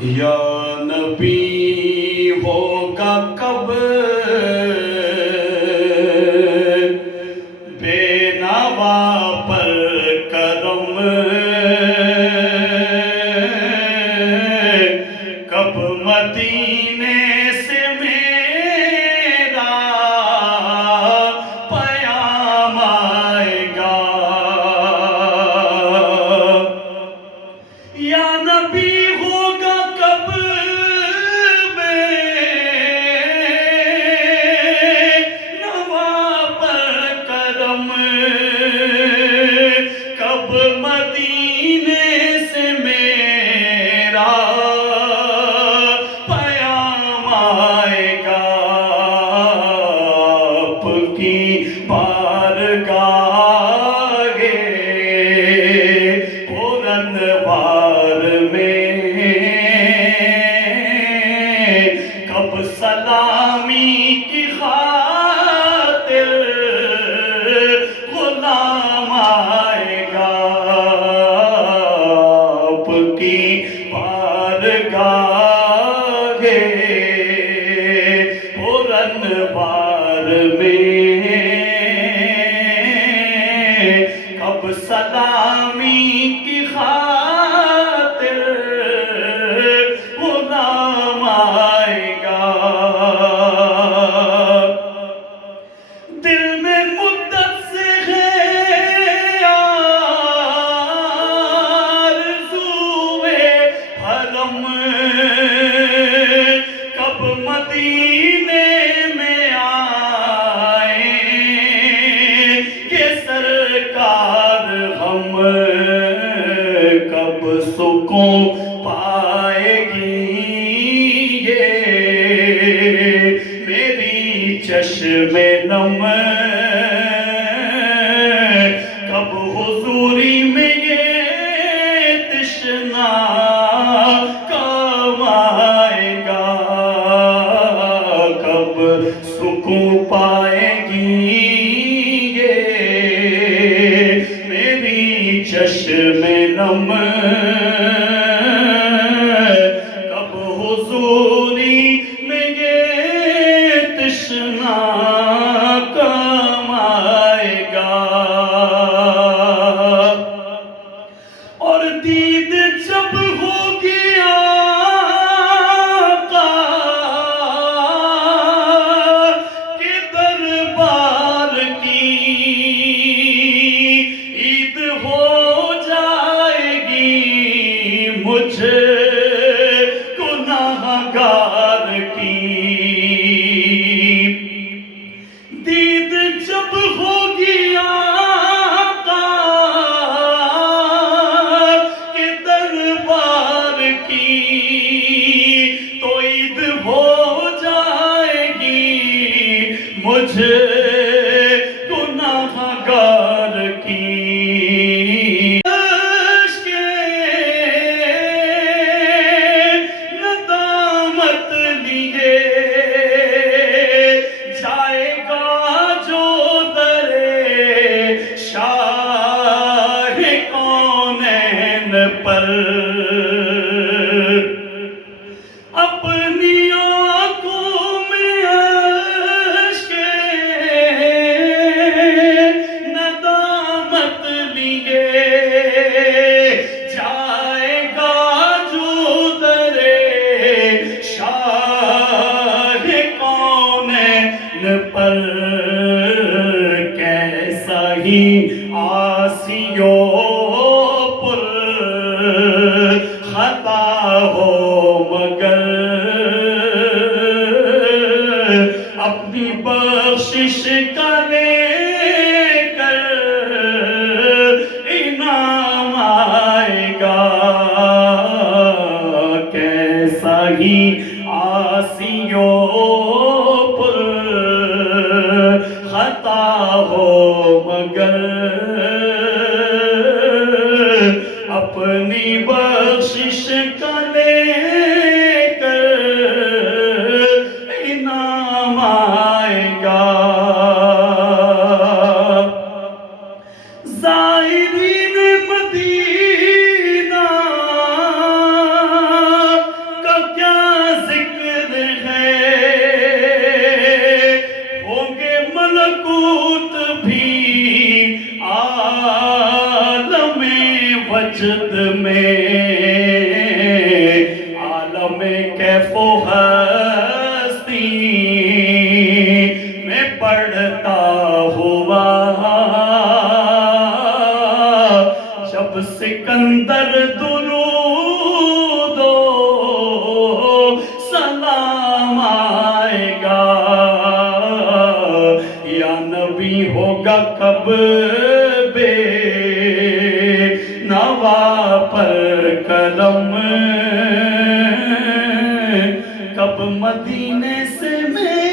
یا نبی ہوگا کب بے نوا پر کرم، کب مدینے سے میرا پیام آئے گا؟ یا نبی ہوگا کب بے نوا پر کرم، کب مدینے سے میرا پیام آئے گا؟ آپ کی بارگاہ پرانوار میں کب سلامی کی خاطر غلام آئے گا؟ آپ کی بارگاہ پرانوار میں کب سلامی کی خاطر غلام آئے گا؟ دل میں مدت سے ہے آرزوئے حرم، کب مدینے میں آئیں کہ سرکار ہم، کب سکون پائے گی یہ میری چشم نم، کب حضوری میں یہ تشنا کام آئے گا؟ کب سکون پائے گی یہ میری چشم نم، کب حضوری میں یہ تشنا کام آئے گا؟ اور دید جب ہوگی آقا کے دربار کی، عید ہو جائے گی مجھ گناہگار کی۔ دید جب ہوگی آقا کے دربار کی، تو عید ہو جائے گی مجھ گناہگار کی۔ ندامت لیے جائے گا جو درِ شاہ کونین پر، اپنی آنکھوں میں اشک ندامت لیے جائے گا جو درِ شاہ کونین پر، کیسا ہی عاصی و پر خطا ہو مگر اپنی بخشش کا لے کر انعام آئے گا؟ کیسا ہی عاصی و پر خطا ہو مگر اپنی بخشش کا لے کر انعام آئے گا؟ زائرین مدینہ کب مدینے سے میں